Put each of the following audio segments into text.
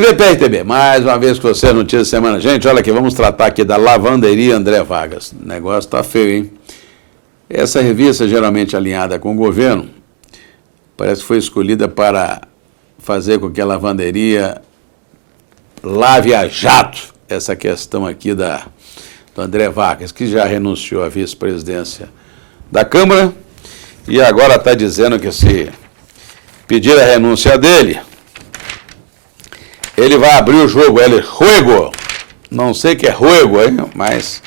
TV PRTB, mais uma vez com você, notícia da semana. Gente, olha aqui, vamos tratar aqui da lavanderia André Vargas. O negócio tá feio, hein? Essa revista, geralmente alinhada com o governo, parece que foi escolhida para fazer com que a lavanderia lave a jato essa questão aqui do André Vargas, que já renunciou à vice-presidência da Câmara e agora está dizendo que se pedir a renúncia dele, ele vai abrir o jogo, juego, não sei que é juego, hein? Mas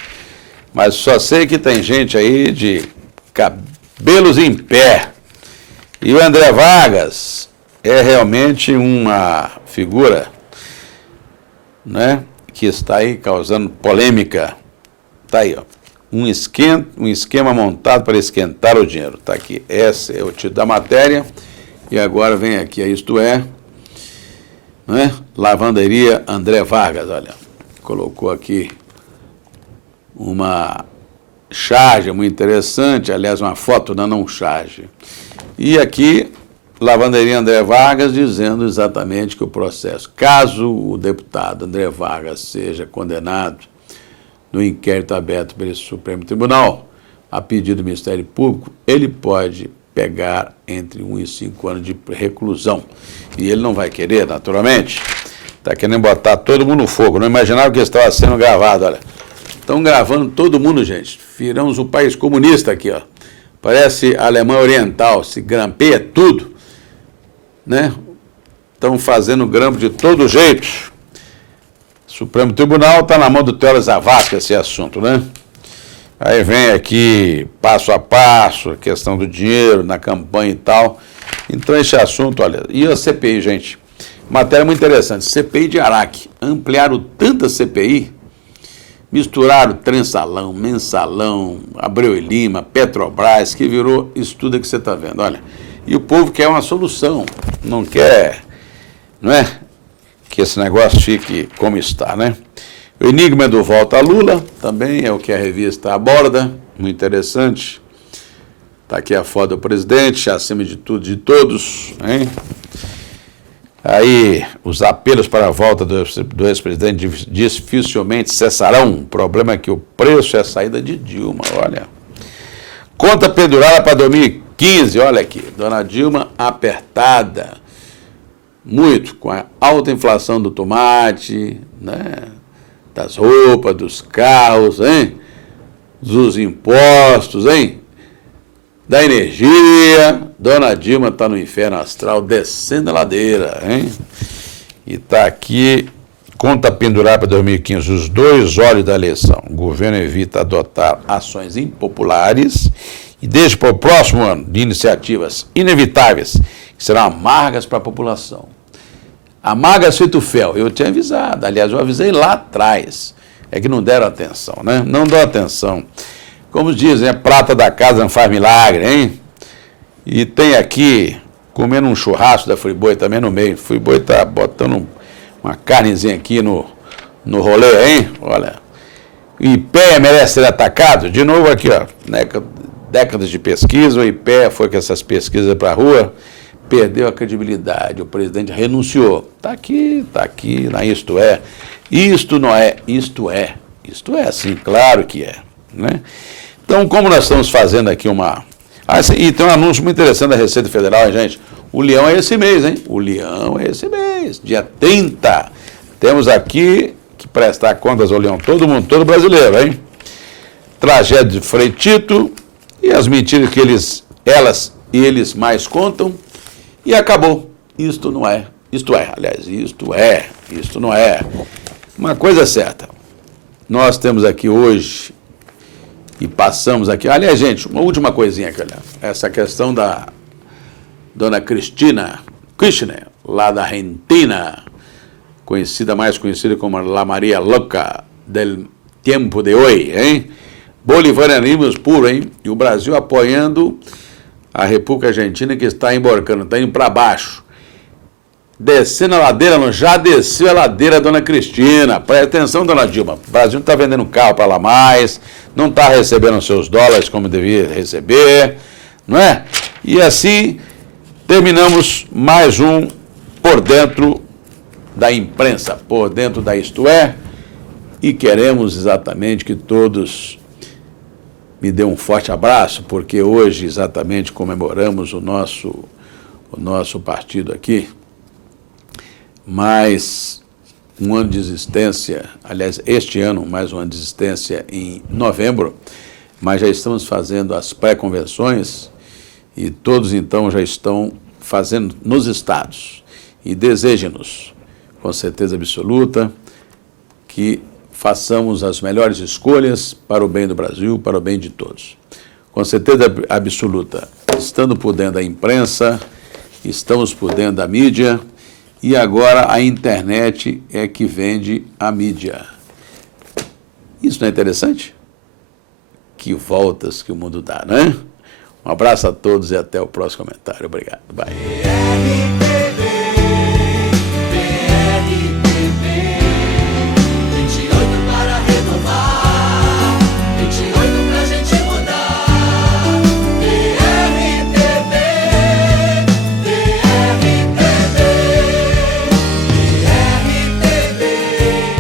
só sei que tem gente aí de cabelos em pé. E o André Vargas é realmente uma figura, né, que está aí causando polêmica. Está aí, ó, um esquema montado para esquentar o dinheiro. Está aqui, esse é o título da matéria. E agora vem aqui, isto é, né, lavanderia André Vargas, olha, colocou aqui uma charge muito interessante, aliás, uma foto da não charge. E aqui, lavanderia André Vargas dizendo exatamente que o processo, caso o deputado André Vargas seja condenado no inquérito aberto pelo Supremo Tribunal, a pedido do Ministério Público, ele pode pegar entre 1 e 5 anos de reclusão. E ele não vai querer, naturalmente. Está querendo botar todo mundo no fogo. Não imaginava que estava sendo gravado, olha. Estão gravando todo mundo, gente. Viramos o país comunista aqui, ó. Parece a Alemanha Oriental, se grampeia tudo, né? Estão fazendo grampo de todo jeito. Supremo Tribunal está na mão do Teles Zavascki esse assunto, né? Aí vem aqui, passo a passo, a questão do dinheiro na campanha e tal. Então, esse assunto, olha, e a CPI, gente, matéria muito interessante, CPI de Araque, ampliaram tanto a CPI, misturaram Transalão, Mensalão, Abreu e Lima, Petrobras, que virou isso tudo que você está vendo, olha. E o povo quer uma solução, não quer, não é, que esse negócio fique como está, né? O enigma do volta a Lula, também é o que a revista aborda, muito interessante. Está aqui a foto do presidente, acima de tudo, de todos, hein? Aí, os apelos para a volta do ex-presidente dificilmente cessarão. O problema é que o preço é a saída de Dilma, olha. Conta pendurada para 2015, olha aqui. Dona Dilma apertada, muito, com a alta inflação do tomate, né? Das roupas, dos carros, hein? Dos impostos, hein? Da energia. Dona Dilma está no inferno astral, descendo a ladeira, hein? E está aqui, conta pendurar para 2015, os 2 olhos da eleição. O governo evita adotar ações impopulares e deixa para o próximo ano de iniciativas inevitáveis, que serão amargas para a população. Amargas feito fel, eu tinha avisado, aliás, eu avisei lá atrás, é que não deram atenção, né? Não dão atenção. Como dizem, a prata da casa não faz milagre, hein? E tem aqui, comendo um churrasco da Friboi também no meio. Friboi está botando uma carnezinha aqui no rolê, hein? Olha, o IPEA merece ser atacado? De novo aqui, ó, décadas de pesquisa, o IPEA foi com essas pesquisas para a rua, perdeu a credibilidade, o presidente renunciou. Está aqui, na Isto É. Isto não é, isto é. Isto é, sim, claro que é, né? Então, como nós estamos fazendo aqui e tem um anúncio muito interessante da Receita Federal, hein, gente? O leão é esse mês, hein? O leão é esse mês, dia 30. Temos aqui que prestar contas ao leão, todo mundo, todo brasileiro, hein? Tragédia de Frei Tito e as mentiras que elas e eles mais contam. E acabou. Isto não é. Isto é, aliás, isto não é. Uma coisa é certa. Nós temos aqui hoje, e passamos aqui, aliás, gente, uma última coisinha aqui, olha. Essa questão da dona Cristina Kirchner, lá da Argentina, mais conhecida como La Maria Loca del Tiempo de Hoy, hein? Bolivarianismo puro, hein? E o Brasil apoiando a República Argentina, que está emborcando, está indo para baixo. Descendo a ladeira, já desceu a ladeira, dona Cristina. Presta atenção, dona Dilma. O Brasil não está vendendo carro para lá mais, não está recebendo seus dólares como devia receber, não é? E assim terminamos mais um Por Dentro da imprensa, por dentro da Isto É, e queremos exatamente que todos me dêem um forte abraço, porque hoje exatamente comemoramos o nosso partido aqui, mais um ano de existência, aliás, este ano, mais um ano de existência em novembro, mas já estamos fazendo as pré-convenções e todos então já estão fazendo nos estados. E desejem-nos, com certeza absoluta, que façamos as melhores escolhas para o bem do Brasil, para o bem de todos. Com certeza absoluta, estando por dentro da imprensa, estamos por dentro da mídia, e agora a internet é que vende a mídia. Isso não é interessante? Que voltas que o mundo dá, né? Um abraço a todos e até o próximo comentário. Obrigado. Bye.